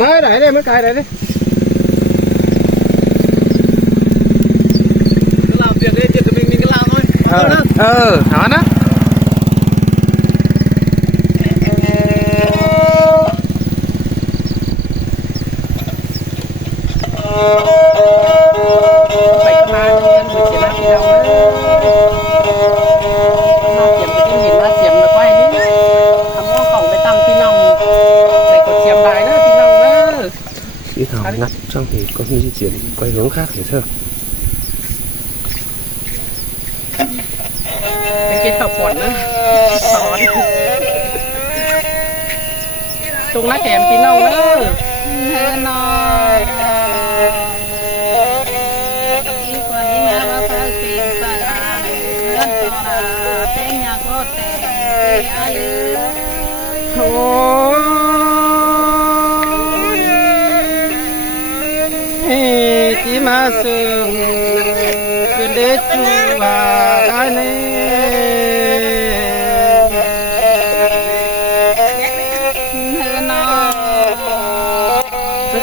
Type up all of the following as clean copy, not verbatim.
ไหนเด้มันกายไหนเด้ลาวเปียกเด้เจ็บก็มีกันลาวหน่อยหานะไปกันมายังบ่สิรับพี่น้องเอ้ยมาเก็บไปเห็นว่าเสียมแล้วไปนี่คำว่าของไปตั้งพี่น้องใส่กดเสียมได้เด้อพี่น้องเด้อพี่น้องนัดtrong thì có di chuyển quay hướng khác để thôi ไปกินข้าวป่นนะสอนตรงหน้าแขมพี่น้องเด้อเฮ้อนอยอีกว่านี้นะว่าพระสิงห์ปลาเลื่อนต่อเต้นยากก็แต่อายุโอ้ที่มาซึ่งคือเด็ดจูว่าอันนี้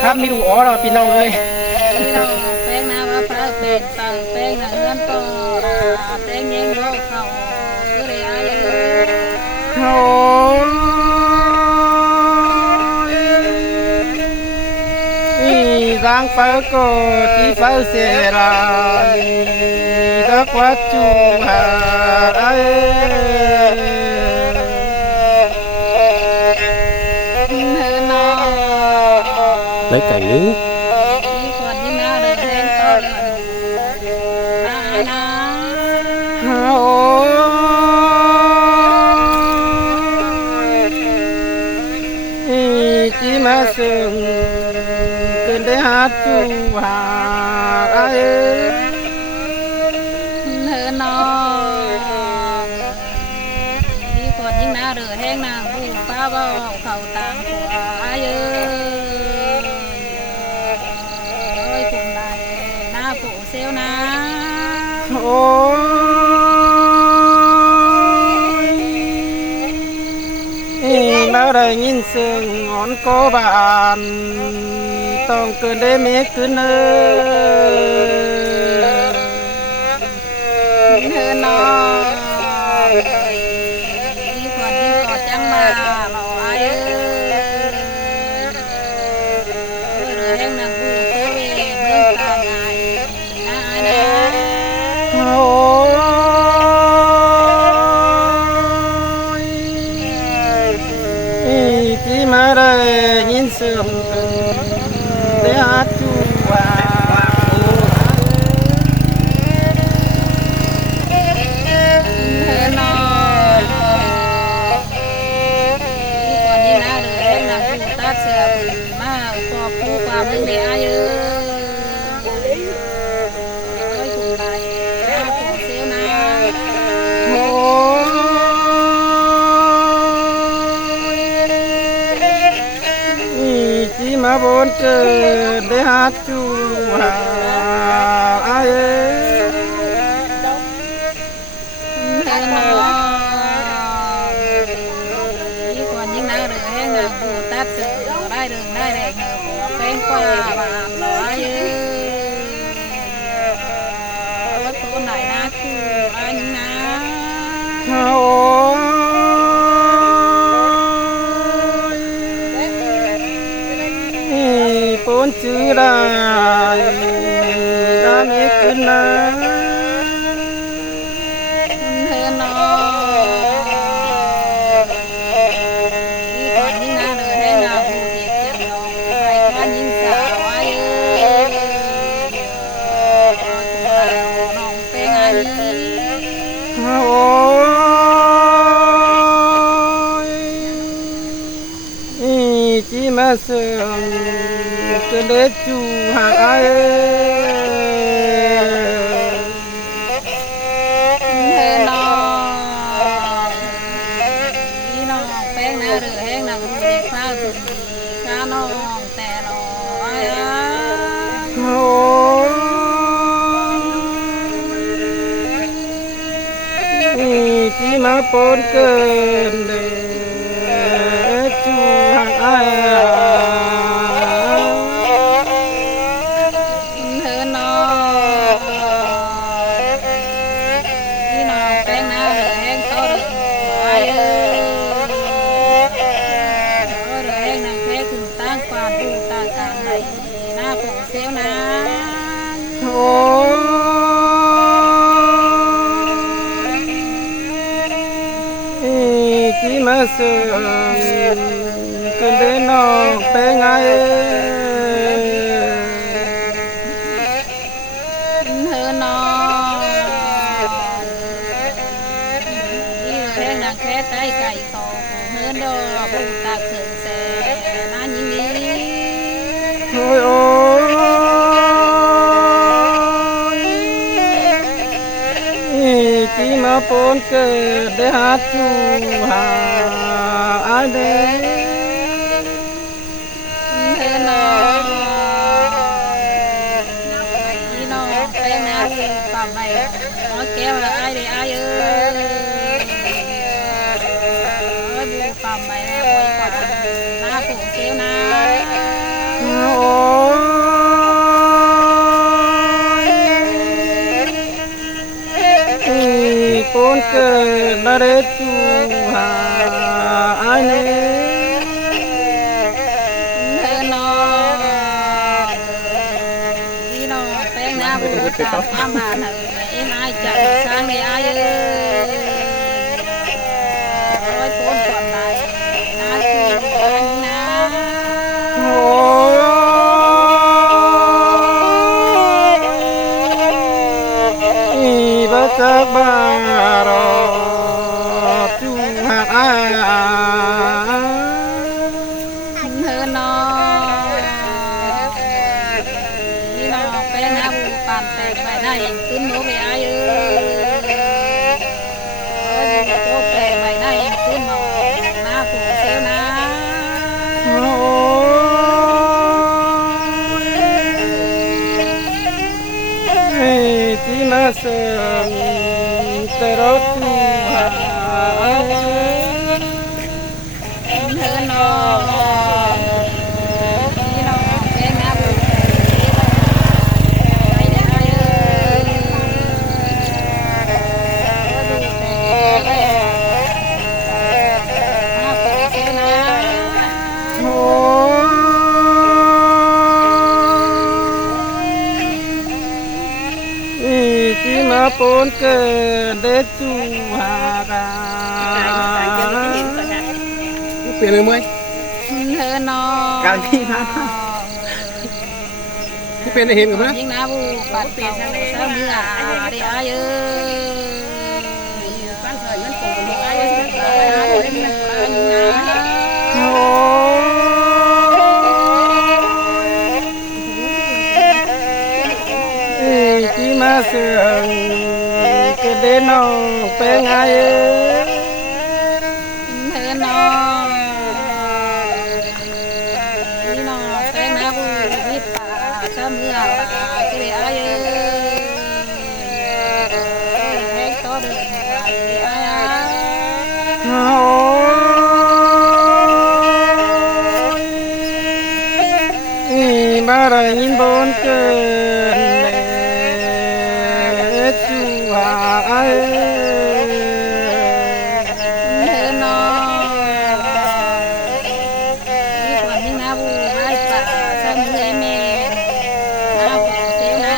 ครับมีดูอ๋อเราพี่น้องเลยพี่น้องแป้งนะว่าพระเป็ดตังแป้งนะเงินต่อแป้งเย็นว่าเขาคือได้อายุเขาร่างฟ้าก็ที่ฟ้าเสียราดักวัดจูหาlấy cảnhนี้คนที่มาเดินเล่นต่อเลยนะโอ้ที่มาซึ่งเกินได้หาจูหาเนื้อนองที่คนยิ่งน่าเดือแห้งนางผู้ป้าเบาเขาต่างหัวเยผู้เซลนะโอ้มาได้ยินเสียงงอนโกบานต้องเกินได้เมฆขึ้นเนื้อนองมีคนที่กอดจังมาเราอายุแห่งนางผู้เซลเมื่อตายที่มาได้ยินเสียงได้หาจูว่านี่นะเด้อแห่งนางผู้ตัดเสียมาขอบผู้ความเรื่องในอายุมาบนเกิดได้หาจูหาอาเอ๋นี่คนยิ่งน่าเดือแห้งนางผู้ตัดเสือได้เดินได้แรงเงาเป็นกว่าบาปน้อยแล้วตัวไหนนะคืออันนะปนจือได้ดามิขึ้นนะเฮือนอที่ก่อนยิ่งน่าเดือให้นาผู้เด็กจังนองใครข้ายิ่งสาวไว้น้องเป็นอันที่มาเสื่อมก็เด็ดจูหาเฮือนอที่น้องแป้งนะหรือแห้งนางเด็กข้าวสุดข้าน้องแต่รอที่มาปนเกินเลยจูหา ai hơ nó đi rồi đang khé tay cày cò hơ đô bù tạc thượng xe na nhìn đi thôi ôi chỉ mà bốn cơ để hát chu hà ai đây hơ nó đi nó em na phạm mày nó kêu là ai để ai ơi bù phạm mày quay quả na phụ kêu na bốn cơ đã để chu hà ai nè nó đi nó phèn na bù tạt pha mà nợ em ai chạy sang đi ai ơi ôi bốn còn lại na chu anh na ba cha ba ro chu hà ai hơ nó đi nó phèn na bù bàn tẹt bài này cứ nấu về ai ơi ôi bù tẹt bài này cứ nấu na phụ xéo na chỉ mà sương tê rốt chu hà hơ nó đi nó phèn na bù bài này ai ơi na phụ xéo na chỉ mà bốn cơ để chu hà cảเปลี่ยนเลยมั้ย hơ nó การที่นะที่เป็นเห็นกับนะ ยิงนาบูปัดเปลี่ยนsang đây sao mưa à đi ai ơi quan thời ngân cổ đi ai ơi chỉ mà sương cái đến nó phải ngay hơ nó đi nó phèn na bu đi pa sao mưa cái đi ai ơi phèn to được đi ai mà ra nhìn bốn cơn để chu hà ai hơ nó đi còn đi na bu hai pa sao mưa em na phụ xéo na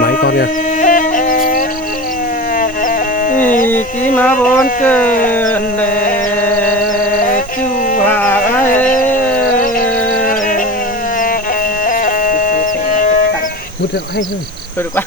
mấy con kìa chỉ mà bốn cơn để chu hà ai một rượu hay hơn. Thôi được quá.